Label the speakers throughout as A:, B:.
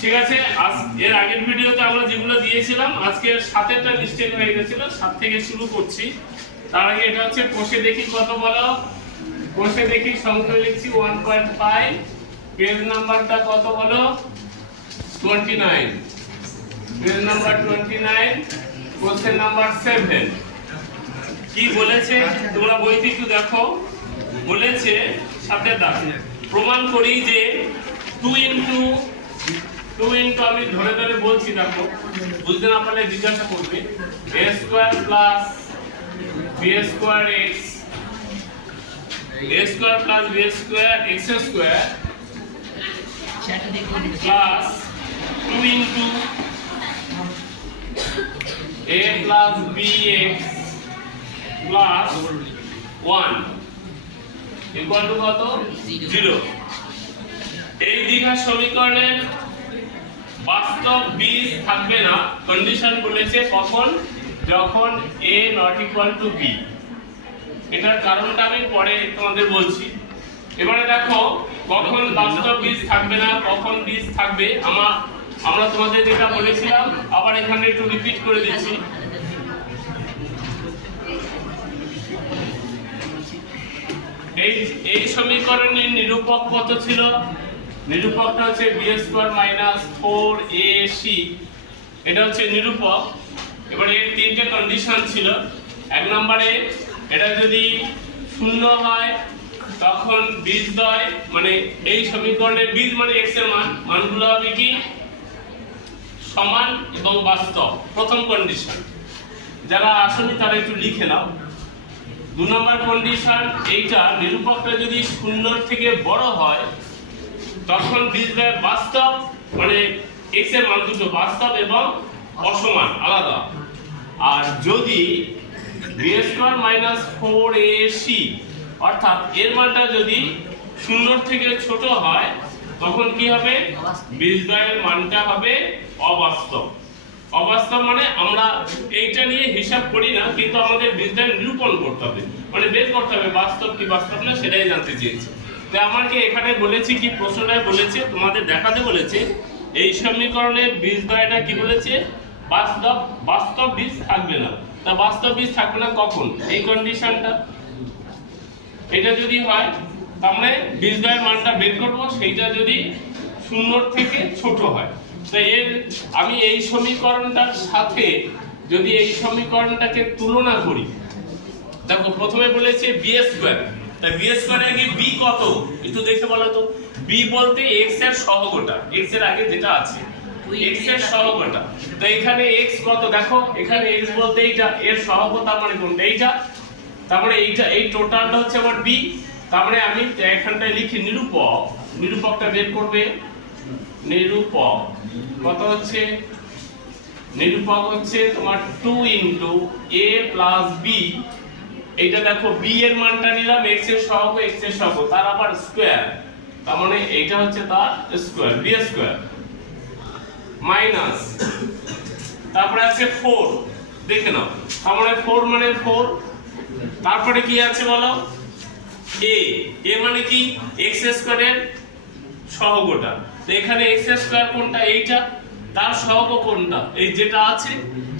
A: ঠিক আছে, আজ- এর আগের ভিডিওতে আমরা যেগুলো দিয়েছিলাম, আজকে সাতেরটা মিস্টেক হয়ে গেছিল, সাত থেকে শুরু করছি। তার আগে এটা হচ্ছে কোষে দেখি কত বলো। কোষে দেখি সংখ্যা লিখছি ওয়ান পয়েন্ট ফাইভ পেজ নাম্বারটা কত বলো? Twenty nine page number twenty nine question number seven কি বলেছে? তোমরা বইতে একটু দেখো। বলেছে, সাথে দাও। প্রমাণ করি যে টু ইন্টু টু ইন্টু আমি ধরে ধরে বলছি দেখো, বুঝতে না পারলে জিজ্ঞাসা করবে। A square plus B square X A square plus B square X square plus two into plus B X plus one equal to কত? জিরো এই দীঘা সমীকরণের বাস্তব বীজ থাকবে না কন্ডিশন বলেছে কখন? যখন A not equal to B এটার কারণটা আমি পরে তোমাদের বলছি। এবারে দেখো, কখন বাস্তব বীজ থাকবে না, কখন বীজ থাকবে? আমার আমরা তোমাদের যেটা বলেছিলাম, আবার এখানে একটু রিপিট করে দিচ্ছি। এই এই সমীকরণের নিরূপক কত ছিল? নিরূপকটা হচ্ছে B square minus four A C এটা হচ্ছে নিরূপক। এবারে এর তিনটে কন্ডিশন ছিল। এক নম্বরে এটা যদি শূন্য হয়, তখন বীজ বীজদ্বয় মানে এই সমীকরণের বীজ মানে এক্সের মান। মানগুলো হবে কি? সমান এবং বাস্তব। প্রথম কন্ডিশন যারা আসনি তারা একটু লিখে নাও। দু নম্বর কন্ডিশন এইটা নিরূপকটা যদি শূন্যর থেকে বড় হয় তখন বীজদ্বয় বাস্তব মানে এক্সের মান দুটো বাস্তব এবং অসমান, আলাদা। আর যদি B square minus four A C অর্থাৎ এর মানটা যদি শূন্যর থেকে ছোট হয়, তখন কি হবে? বীজদ্বয়ের মানটা হবে অবাস্তব। অবাস্তব মানে আমরা এইটা নিয়ে হিসাব করি না, কিন্তু আমাদের বীজদ্বয় নিরূপণ করতে হবে। মানে বের করতে হবে বাস্তব কি বাস্তব না, সেটাই জানতে চেয়েছি। আমাকে এখানে বলেছি কি, প্রশ্নটায় বলেছে, তোমাদের দেখাতে বলেছে। এই সমীকরণে বীজদ্বয়টা কি বলেছে? বাস্তব বাস্তব বীজ থাকবে না। তা বাস্তব বীজ থাকবে না কখন? এই কন্ডিশনটা এটা যদি হয়, তাহলে বীজদ্বয়ের মানটা বের করব, সেইটা যদি শূন্যর থেকে ছোট হয়। তো এর, আমি এই সমীকরণটার সাথে যদি এই সমীকরণটাকে তুলনা করি। দেখো, প্রথমে বলেছে বি স্কোয়ার তা বি স্কোয়ারে আগে বি কত? একটু দেখে বলো তো। বি বলতে এক্সের সহগটা এক্সের আগে যেটা আছে এক্সের সহগটা। তো এখানে এক্স কত? দেখো এখানে এক্স বলতে এইটা এর সহগ তার মানে কোনটা? এইটা। তারপরে এইটা এই টোটালটা হচ্ছে আমার বি তারপরে আমি এখানটায় লিখি নিরূপক। নিরূপকটা বের করবে। নিরূপক। কত হচ্ছে? নিরূপক হচ্ছে তোমার two into A plus B এইটা দেখো বি এর মানটা নিলাম এক্সের সহগ এক্সের সহগ, তার আবার স্কোয়ার তার মানে এইটা হচ্ছে তার স্কোয়ার বি স্কোয়ার মাইনাস তারপরে আছে ফোর দেখে নাও। তার মানে ফোর মানে ফোর তারপরে কি আছে বলো? এ এ মানে কি? এক্স স্কোয়ারের সহগটা। তো এখানে এক্স স্কোয়ার কোনটা? এইটা। তার সহগ কোনটা? এই যেটা আছে,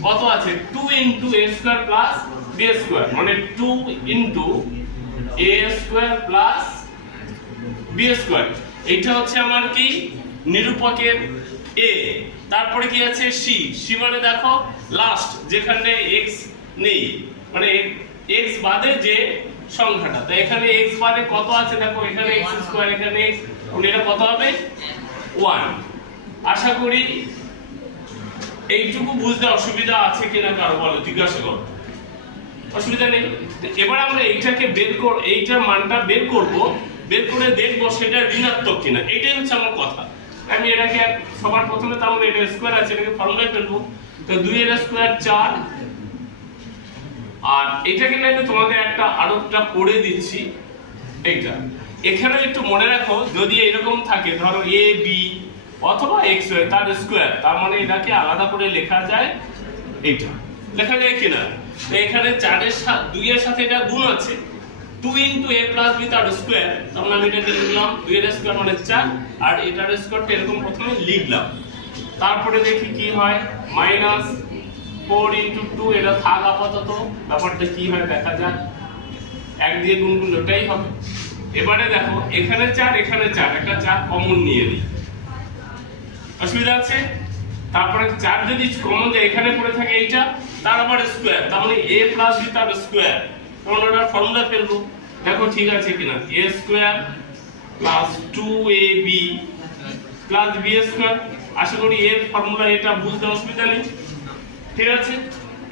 A: কত আছে? Two into A square plus B square মানে two into A square plus B square এইটা হচ্ছে আমার কি? নিরূপকের এ তারপরে কি আছে? সি সি মানে দেখো লাস্ট যেখানে এক্স নেই। মানে এক্স বাদে যে সংখ্যাটা। তো এখানে এক্স বাদে কত আছে? দেখো, এখানে এক্স স্কোয়ার এখানে এক্স এটা কত হবে? ওয়ান আশা করি এইটুকু বুঝতে অসুবিধা আছে কিনা কারও বলো, জিজ্ঞাসা করো। অসুবিধা নেই। এবার আমরা এইটাকে বের কর এইটার মানটা বের করব। বের করে দেখব সেটা ঋণাত্মক কিনা। এটাই হচ্ছে আমার কথা। আমি এটাকে সবার প্রথমে তাহলে এটা স্কোয়ার আছে, এটাকে ফর্মুলায় ফেলব। তো দুই এর স্কোয়ার চার। আর এটাকে না আমি তোমাদের একটা আরোপটা করে দিচ্ছি। এইটা। এখানে একটু মনে রাখো, যদি এরকম থাকে, ধরো এ বি অথবা এক্স তার স্কোয়ার তার মানে এটাকে আলাদা করে লেখা যায় এইটা। লেখা যায় কিনা? তো এখানে চারের সাথে দুইয়ের সাথে এটা গুণ আছে। Two into A plus B তার স্কোয়ার তখন আমি এটাকে লিখলাম দুই এর স্কোয়ার মানে চার, আর এটার স্কোয়ারটা এরকম প্রথমে লিখলাম। তারপরে দেখি কি হয় মাইনাস ফোর ইন্টু টু এটা থাক আপাতত, ব্যাপারটা কি হয় দেখা যাক। এক দিয়ে গুণ করলে ওটাই হবে। এবারে দেখো, এখানে চার এখানে চার, একটা চার কমন নিয়ে নিই। অসুবিধা আছে? তারপরে চার যদি কমন যায় এখানে পড়ে থাকে এইটা, তার আবার স্কোয়ার মানে এ প্লাস বি তার স্কোয়ার তখন ওটার ফর্মুলা ফেলব দেখো ঠিক আছে কিনা। A square plus two A B plus B square আশা করি এর ফর্মুলা এটা বুঝতে অসুবিধা নেই। ঠিক আছে?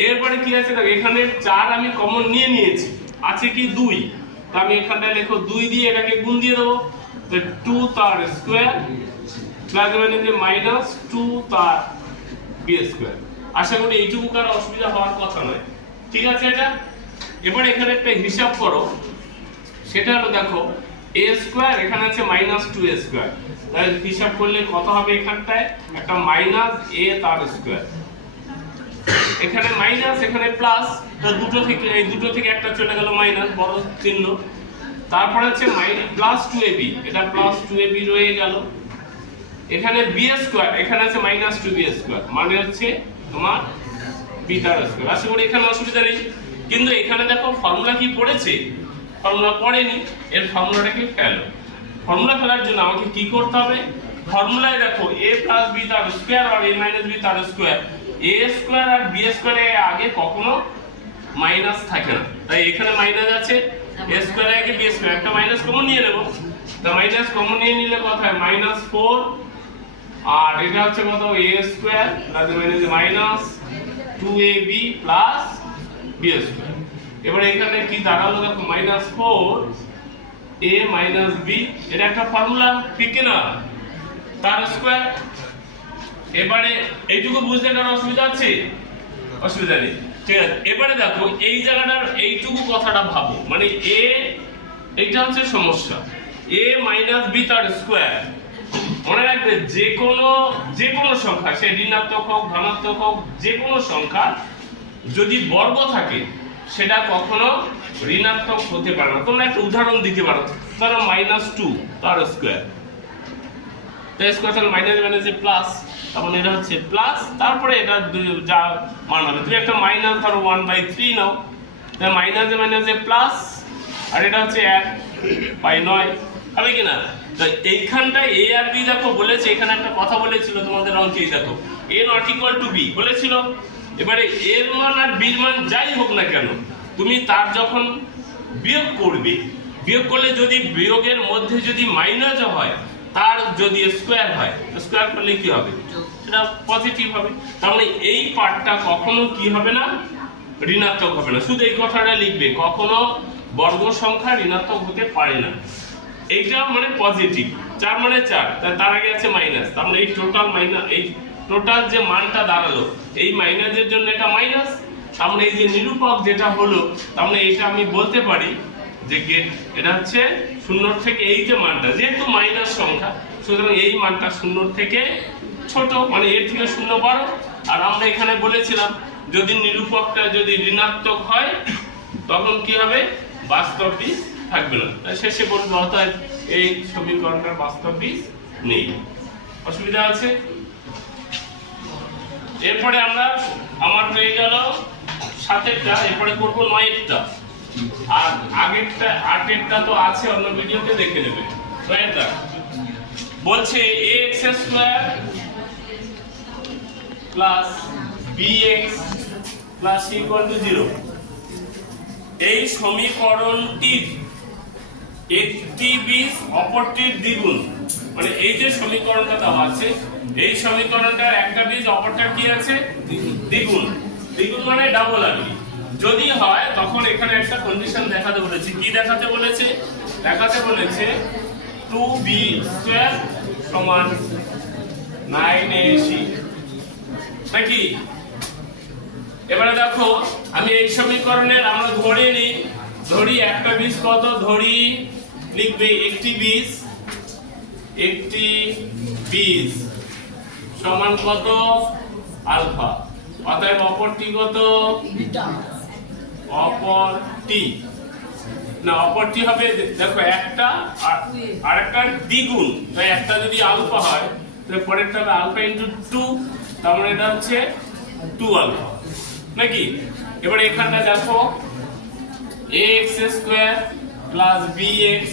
A: এরপরে কি আছে? দেখো, এখানে চার আমি কমন নিয়ে নিয়েছি। আছে কি দুই? তো আমি এখানটায় লেখো দুই দিয়ে এটাকে গুণ দিয়ে দেবো। টু তার স্কোয়ার মাইনাস টু তার বি স্কোয়ার আশা করি এইটুকু কার অসুবিধা হওয়ার কথা নয়। ঠিক আছে এটা? এবার এখানে একটা হিসাব করো। সেটা হলো দেখো এ স্কোয়ার এখানে আছে মাইনাস টু এ স্কোয়ার তাহলে হিসাব করলে কত হবে এখানটায়? একটা মাইনাস এ তার স্কোয়ার এখানে মাইনাস এখানে প্লাস দুটো থেকে, এই দুটো থেকে একটা চলে গেল মাইনাস বড় চিহ্ন। তারপরে হচ্ছে প্লাস টু এবি এটা প্লাস টু এবি রয়ে গেল। এখানে বি স্কোয়ার এখানে আছে মাইনাস টু বি স্কোয়ার মানে হচ্ছে তোমার বিটার স্কোয়ার আশা করি এখানে অসুবিধা নেই। কিন্তু এখানে দেখো ফর্মুলা কি পড়েছে? ফর্মুলা পড়েনি, এর ফর্মুলাটাকে ফেলো ফর্মুলা ফেলার জন্য আমাকে কি করতে হবে? ফর্মুলায় দেখো এ প্লাস বি তার স্কোয়ার আর এ মাইনাস বি তার স্কোয়ার এ স্কোয়ার আর বি স্কোয়ারের আগে কখনো মাইনাস থাকে না। তাই এখানে মাইনাস আছে এ স্কোয়ার আগে বি স্কোয়ার একটা মাইনাস কমন নিয়ে নেব। তা মাইনাস কমন নিয়ে নিলে কথা হয়? মাইনাস ফোর আর এটা হচ্ছে কত? A square minus minus two A B plus B square এবার এখানে কি দাঁড়াল দেখো? Minus four A minus B এটা একটা ফর্মুলা ঠিক না তার স্কোয়ার এবারে এইটুকু বুঝতে কারও অসুবিধা আছে? অসুবিধা নেই। ঠিক আছে, এবারে দেখো, এই জায়গাটার এইটুকু কথাটা ভাবো। মানে এ এইটা হচ্ছে সমস্যা। এ মাইনাস বি তার স্কোয়ার মনে রাখবে যে কোনো যে কোনো সংখ্যা, সে ঋণাত্মক হোক, ধনাত্মক হোক, যে কোনো সংখ্যা যদি বর্গ থাকে, সেটা কখনো ঋণাত্মক হতে পারে না। তোমরা একটা উদাহরণ দিতে পারো। ধরো মাইনাস টু তার স্কোয়ার তো স্কোয়ার তাহলে মাইনাস মাইনাসে প্লাস তখন এটা হচ্ছে প্লাস তারপরে এটা যা মান হবে। তুমি একটা মাইনাস ধরো ওয়ান বাই থ্রি নাও। তাহলে মাইনাসে মাইনাসে প্লাস আর এটা হচ্ছে এক বাই নয়। হবে কি না তো এইখানটায় এ আর বি দেখো, বলেছে, এখানে একটা কথা বলেছিল তোমাদের অঙ্কেই দেখো। A not equal to B বলেছিল। এবারে এর মান আর বির মান যাই হোক না কেন, তুমি তার যখন বিয়োগ করবে, বিয়োগ করলে যদি বিয়োগের মধ্যে যদি মাইনাস হয়, তার যদি স্কোয়ার হয় স্কোয়ার করলে কি হবে? সেটা পজিটিভ হবে। তার মানে এই পার্টটা কখনো কি হবে না? ঋণাত্মক হবে না। শুধু এই কথাটা লিখবে, কখনো বর্গ সংখ্যা ঋণাত্মক হতে পারে না। এইটা মানে পজিটিভ, চার মানে চার তার আগে আছে মাইনাস তার মানে এই টোটাল মাইনাস এই টোটাল যে মানটা দাঁড়াল, এই মাইনাসের জন্য এটা মাইনাস তার মানে এই যে নিরূপক যেটা হলো, তার মানে এইটা আমি বলতে পারি যে এটা হচ্ছে শূন্য থেকে এই যে মানটা, যেহেতু মাইনাস সংখ্যা, সুতরাং এই মানটা শূন্য থেকে ছোট মানে এর থেকে শূন্য বড়, আর আমরা এখানে বলেছিলাম, যদি নিরূপকটা যদি ঋণাত্মক হয়, তখন কি হবে? বাস্তব বীজ থাকবে না। শেষে বলব অর্থাৎ এই সমীকরণটার বাস্তব নেই। অসুবিধা আছে? এরপরে আমরা, আমার হয়ে গেল সাতেরটা, এরপরে করব নয়েরটা। আর আগেরটা আটেরটা তো আছে, অন্য ভিডিওতে দেখে নেবে। নয়েরটা। বলছে A X square plus B X plus equal to zero এই সমীকরণটির একটি বীজ অপরটির দ্বিগুণ। মানে এই যে সমীকরণটা দেওয়া আছে, এই সমীকরণটার একটা বীজ অপরটার কি আছে? দ্বিগুণ। দ্বিগুণ মানে ডাবল আর। যদি হয়, তখন এখানে একটা কন্ডিশন দেখাতে বলেছে। কি দেখাতে বলেছে? দেখাতে বলেছে টু বি স্কোয়ার সমান নাইন এসি নাকি? এবারে দেখো, আমি এই সমীকরণের আমরা ধরে নিই। ধরি একটা বীজ কত? ধরি লিখবে একটি বীজ একটি বীজ সমান কত? আলফা। অতএব অপরটি কত? অপরটি। না, অপরটি হবে, দেখো, একটা আর- একটা দ্বিগুণ। তাই একটা যদি আলফা হয়, তাহলে পরেরটা হবে আলফা ইন্টু টু তার মানে এটা হচ্ছে টু আলফা। নাকি? এবার এখানটা দেখো X square plus B X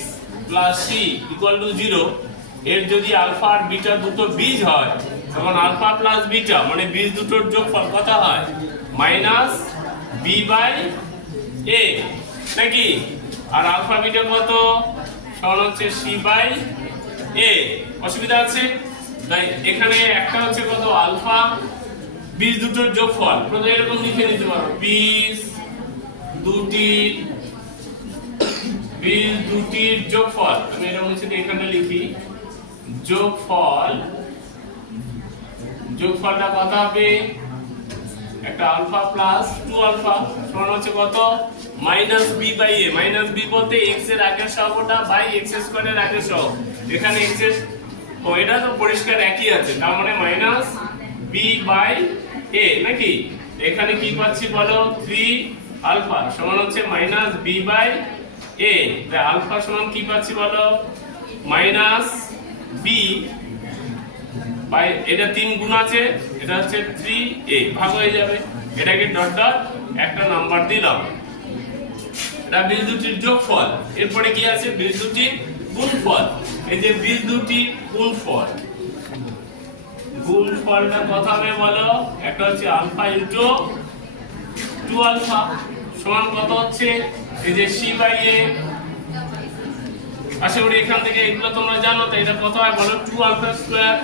A: plus C equal to zero এর যদি আলফা আর বিটা দুটো বীজ হয় তখন আলফা প্লাস বিটা মানে বীজ দুটোর যোগফল কত হয়? মাইনাস বি বাই এ নাকি? আর আলফা বিটা কত? সমান হচ্ছে সি বাই এ অসুবিধা আছে? তাই এখানে একটা হচ্ছে কত? আলফা বীজ দুটোর যোগফল। প্রথমে এরকম লিখে নিতে পারো। বীজ দুটির বীজ দুটির যোগফল, আমি এরকম হচ্ছে এখানে লিখি, যোগফল, যোগফলটা কত হবে? একটা আলফা প্লাস টু আলফা, সমান হচ্ছে কত? Minus B by A, minus B বলতে এক্সের আগের সহগটা বাই এক্স স্কোয়ারের আগের সহগ। এখানে এক্সের, ও, এটা তো পরিষ্কার একই আছে, তার মানে মাইনাস বি বাই এ, নাকি? এখানে কি পাচ্ছি বলো? থ্রি আলফা, সমান হচ্ছে minus B by A alpha সমান কি পাচ্ছি বলো? মাইনাস বি বাই এটা তিন গুণ আছে, এটা হচ্ছে থ্রি এ ভাগ হয়ে যাবে। এটাকে ডট ডট একটা নাম্বার দিলাম। এটা বীজ দুটির যোগফল। এরপরে কি আছে? বীজ দুটির গুণফল। এই যে বীজ দুটির গুণফল। গুণফলটা কত হবে বলো, একটা হচ্ছে আলফা ইনটু টু আলফা। সমান কত হচ্ছে? এই যে সি বাই এ আশা করি এখান থেকে এগুলো তোমরা জানো, তো এটা কত হয় বলো? Two alpha square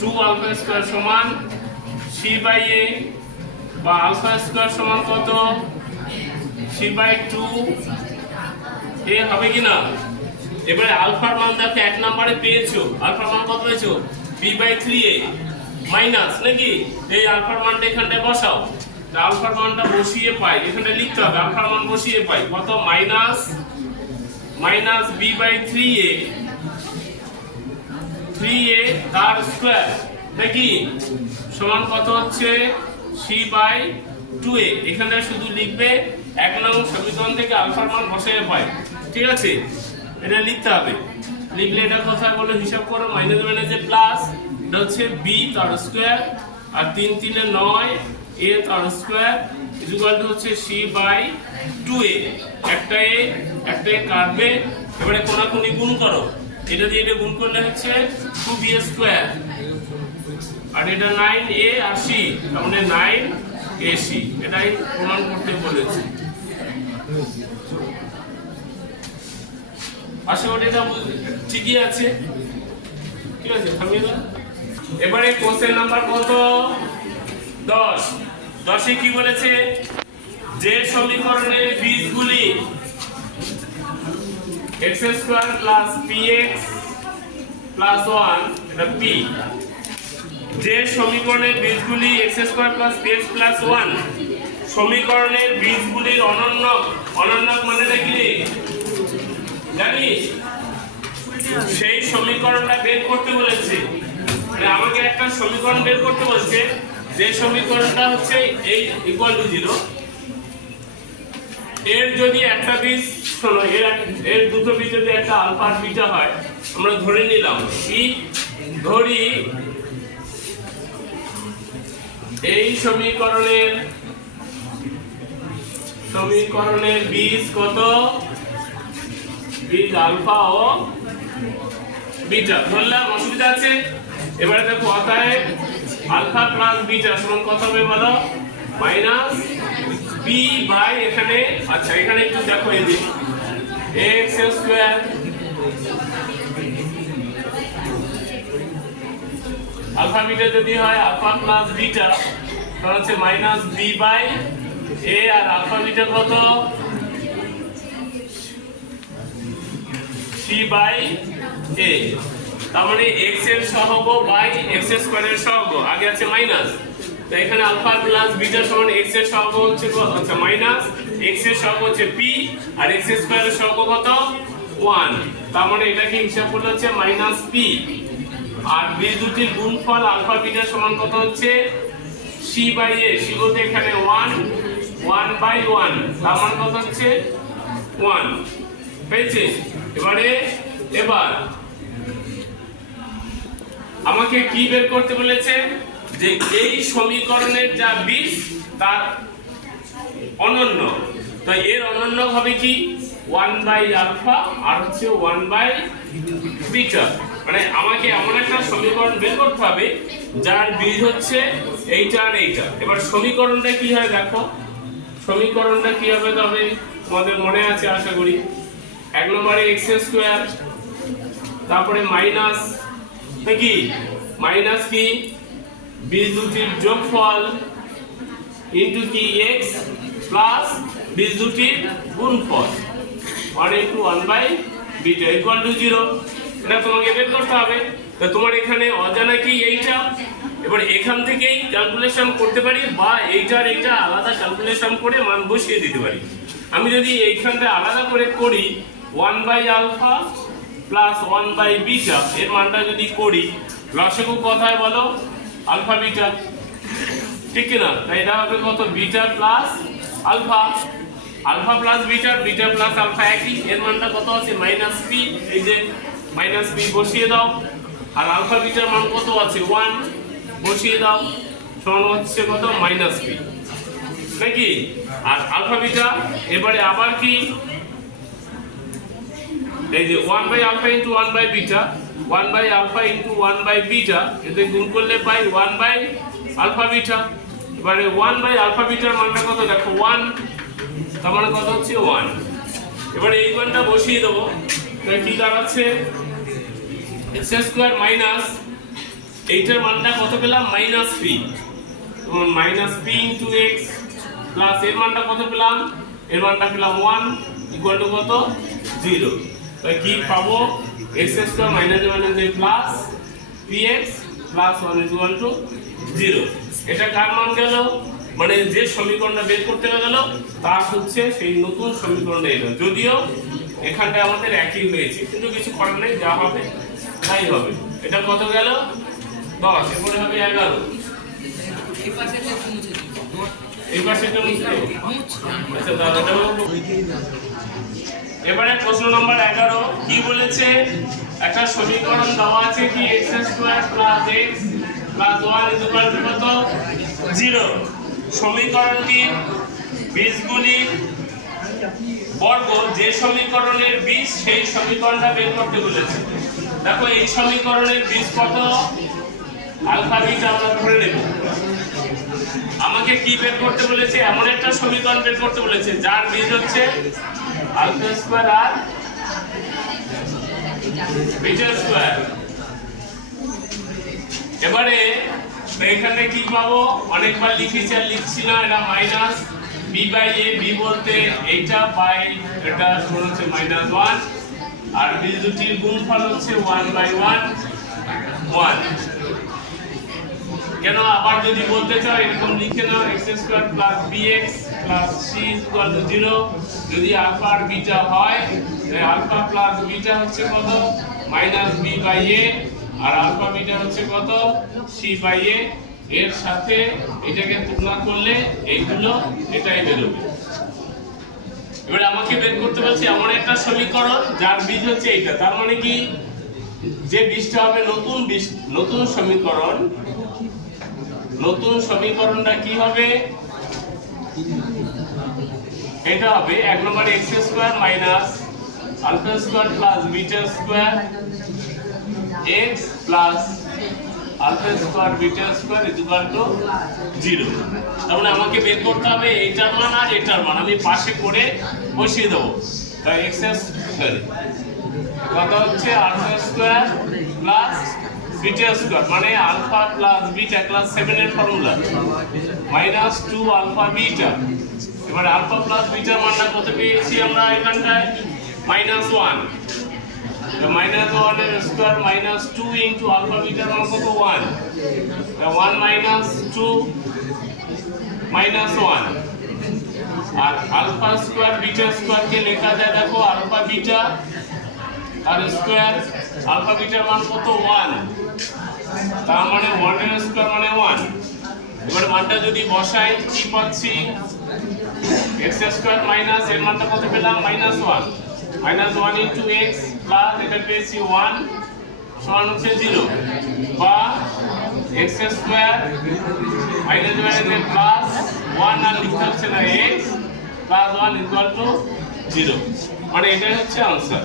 A: two alpha square সমান সি বাই এ বা আলফা স্কোয়ার সমান কত? সি বাই টু এ হবে কি না? এবারে আলফার মান দেখো, এক নম্বরে পেয়েছ। আলফার মান কত পেয়েছ B by three A. Minus নাকি? এই আলফার মানটা এখানটায় বসাও। আলফার মানটা বসিয়ে পাই, এখানে লিখতে হবে আলফার মান বসিয়ে পাই। কত? Minus minus B by three A three A তার স্কোয়ার নাকি সমান কত হচ্ছে? সি বাই টু এ এখানে শুধু লিখবে এক নং সমীকরণ থেকে আলফার মান বসিয়ে পাই। ঠিক আছে? এটা লিখতে হবে। লিখলে এটা কোথায় বলে? হিসাব করো মাইনাস মাইনাসে প্লাস এটা হচ্ছে বি তার স্কোয়ার আর তিন তিনে নয় এ তার স্কোয়ার টু হচ্ছে সি বাই টু এ একটা এ একটা এ কাটবে, এবারে কোনাকুনি গুণ করো। এটা দিয়ে এটা গুণ করলে হচ্ছে টু বি স্কোয়ার আর এটা নাইন এ আর সি মানে নাইন এ সি এটাই প্রমাণ করতে বলেছি। আশা করি এটা ঠিকই আছে। ঠিক আছে, থামিয়ে এবারে কোশ্চেন নাম্বার কত? দশ। দশে কি বলেছে? যে সমীকরণের বীজগুলি X square plus P X plus one এটা পি যে সমীকরণের বীজগুলি X square plus P X plus one সমীকরণের বীজগুলির অনন্য অনন্য মানে রে? জানিস? সেই সমীকরণটা বের করতে বলেছে। মানে আমাকে একটা সমীকরণ বের করতে বলছে যে সমীকরণটা হচ্ছে এই ইকুয়াল টু জিরো এর যদি একটা বীজ, শোনো, এর এর দুটো বীজ যদি একটা আলফা আর বিটা হয়, আমরা ধরে নিলাম কি? ধরি এই সমীকরণের সমীকরণের বীজ কত? বীজ আলফা ও বিটা ধরলাম, অসুবিধা আছে? এবারে দেখো, অতএব আলফা প্লাস বিটা সমান কত হবে বলো? মাইনাস বি বাই এখানে আচ্ছা এখানে একটু দেখো এই যে। এক্স স্কোয়ার আলফা বিটা যদি হয় আলফা প্লাস বিটা, তাহলে হচ্ছে মাইনাস বি বাই এ আর আলফা বিটা কত? সি বাই এ তার মানে এক্সের সহগ বাই এক্স স্কোয়ারের সহগ। আগে আছে মাইনাস তো এখানে আলফা প্লাস বিটা সমান এক্সের সহগ হচ্ছে আচ্ছা মাইনাস এক্সের সহগ হচ্ছে পি আর এক্স স্কোয়ারের সহগ কত? ওয়ান তার মানে এটাকে হিসাব করলে হচ্ছে মাইনাস পি আর বি দুটির গুণফল আলফা বিটা সমান কত হচ্ছে? সি বাই এ সি বলতে এখানে ওয়ান ওয়ান বাই ওয়ান তার মানে কত হচ্ছে? ওয়ান পেয়েছে এবারে, এবার আমাকে কি বের করতে বলেছে? যে এই সমীকরণের যা বিশ তার অনন্য। তো এর অনন্য হবে কি? ওয়ান বাই আলফা আর হচ্ছে ওয়ান বাই বিটা মানে আমাকে এমন একটা সমীকরণ বের করতে হবে, যার বীজ হচ্ছে এইটা আর এইটা। এবার সমীকরণটা কি হয় দেখো। সমীকরণটা কি হবে তবে? তোমাদের মনে আছে, আশা করি। এক নম্বরে এক্স স্কোয়ার তারপরে মাইনাস কি মাইনাস কি বীজ দুটির যোগফল ইন্টু কি এক্স প্লাস বীজ দুটির গুণফল one into one by beta equal to zero এটা তোমাকে বের করতে হবে। তো তোমার এখানে অজানা কি এইটা? এবার এখান থেকেই ক্যালকুলেশন করতে পারি বা এইটার এইটা আলাদা ক্যালকুলেশন করে মান বসিয়ে দিতে পারি। আমি যদি এইখানটা আলাদা করে করি one by alpha plus one by beta এর মানটা যদি করি লসগু কথায় বলো? আলফা বিটা ঠিক কিনা? তাই এটা হবে কত? Beta plus alpha alpha plus beta beta plus alpha একই। এর মানটা কত আছে? মাইনাস পি এই যে মাইনাস পি বসিয়ে দাও। আর আলফা বিটার মান কত আছে? ওয়ান বসিয়ে দাও। সমান হচ্ছে কত? মাইনাস পি নাকি? আর আলফা বিটা এবারে আবার কি? এই যে one by alpha into one by beta one by alpha into one by beta এতে গুণ করলে পাই ওয়ান বাই আলফা বিটা এবারে ওয়ান বাই আলফা বিটার মানটা কত? দেখো ওয়ান তার মানে কত হচ্ছে? ওয়ান এবারে এই মানটা বসিয়ে দেবো। তাহলে কি দাঁড়াচ্ছে? এক্স স্কোয়ার মাইনাস এইটার মানটা কত পেলাম? Minus P minus P into X plus এর মানটা কত পেলাম? এর মানটা পেলাম ওয়ান ইকুয়াল টু কত? জিরো তাই কি পাবো? X square minus minus plus P X plus one equal to zero এটা কার মান গেল? মানে যে সমীকরণটা বের করতে গেল তা হচ্ছে সেই নতুন সমীকরণটা এলো। যদিও এখানটা আমাদের একই হয়েছে, কিন্তু কিছু করার নেই, যা হবে তাই হবে। এটা কত গেল? দশ, এরপরে হবে এগারো। এই পাশে। আচ্ছা দাদা এবারে প্রশ্ন নম্বর এগারো, কি বলেছে? একটা সমীকরণ দেওয়া আছে কি? এক্স স্কোয়ার প্লাস এক্স কত? জিরো সমীকরণটির বীজগুলি বর্গ, যে সমীকরণের বীজ সেই সমীকরণটা বের করতে বলেছে। দেখো, এই সমীকরণের বীজ কত? আলফা বিটা আমরা ধরে নেব। আমাকে কি বের করতে বলেছে? এমন একটা সমীকরণ বের করতে বলেছে, যার বীজ হচ্ছে আলফা স্কোয়ার আর বিটা স্কোয়ার এবারে এখানে কি পাবো? অনেকবার লিখেছি আর লিখছি না, এটা minus B by A B বলতে এইটা বাই এটা সমান হচ্ছে মাইনাস ওয়ান আর বীজ দুটির গুণফল হচ্ছে ওয়ান বাই ওয়ান ওয়ান কেন আবার যদি বলতে চাও এরকম লিখে নাও X square plus B X plus C equal to zero যদি আলফা আর বিটা হয়, তাহলে আলফা প্লাস বিটা হচ্ছে কত? মাইনাস বি বাই এ আর আলফা বিটা হচ্ছে কত? সি বাই এ এর সাথে এটাকে তুলনা করলে এইগুলো এটাই বেরোবে। এবার আমাকে বের করতে বলছে, এমন একটা সমীকরণ যার বীজ হচ্ছে এইটা। তার মানে কি? যে বীজটা হবে নতুন বীজ, নতুন সমীকরণ নতুন সমীকরণটা কি হবে? এটা হবে এক নম্বর X square minus alpha square plus beta square X plus alpha square beta square equal to zero তার মানে আমাকে বের করতে হবে এইটার মান আর এটার মান। আমি পাশে করে বসিয়ে দেবো। তাই এক্স সরি কত হচ্ছে alpha square plus beta square মানে alpha plus beta class seven এর formula minus two alpha beta এবার আলফা প্লাস বিটার মানটা কত পেয়েছি আমরা এখানটায়? মাইনাস ওয়ান মাইনাস ওয়ানের square minus two into alpha bitter মান কত? One one minus two minus one আর আলফা স্কোয়ার বিটা স্কোয়ারকে লেখা যায় দেখো আলফা বিটা আর স্কোয়ার আলফা বিটার মান কত? ওয়ান তার মানে ওয়ানের স্কোয়ার মানে ওয়ান এবার মানটা যদি বসাই, কি পাচ্ছি? এক্স স্কোয়ার মাইনাস এর মানটা কত পেলাম? Minus one minus one into X plus এটা পেয়েছি ওয়ান সমান হচ্ছে জিরো বা এক্স স্কোয়ার মাইনাস মাইনাসে প্লাস ওয়ান আর লিখতে হচ্ছে না X plus one equal to zero মানে এটাই হচ্ছে আনসার